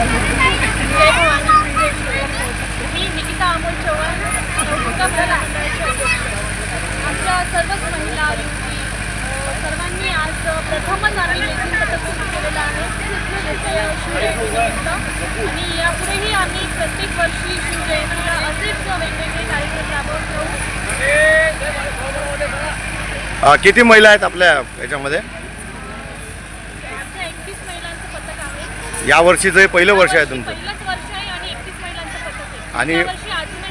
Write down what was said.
जय भवानी. मी निकिता अमोल चव्हाण, आमच्या सर्वच महिला युवती सर्वांनी आज प्रथमच आम्ही लेझिम पथक सुरू केलेलं आहे शिवजयंतीनिमित्त. आणि यापुढेही आम्ही प्रत्येक वर्षी शिवजयंतीला असेच वेगवेगळे कार्यक्रम राबवत राहू. किती महिला आहेत आपल्या याच्यामध्ये? आमच्या 31 महिलांचं पथक आहे. या वर्षीचं हे पहिलं वर्ष आहे तुमचं? पहिलंच वर्ष आहे आणि 31 महिलांचं पथक आहे. आणि या वर्षी अजूनही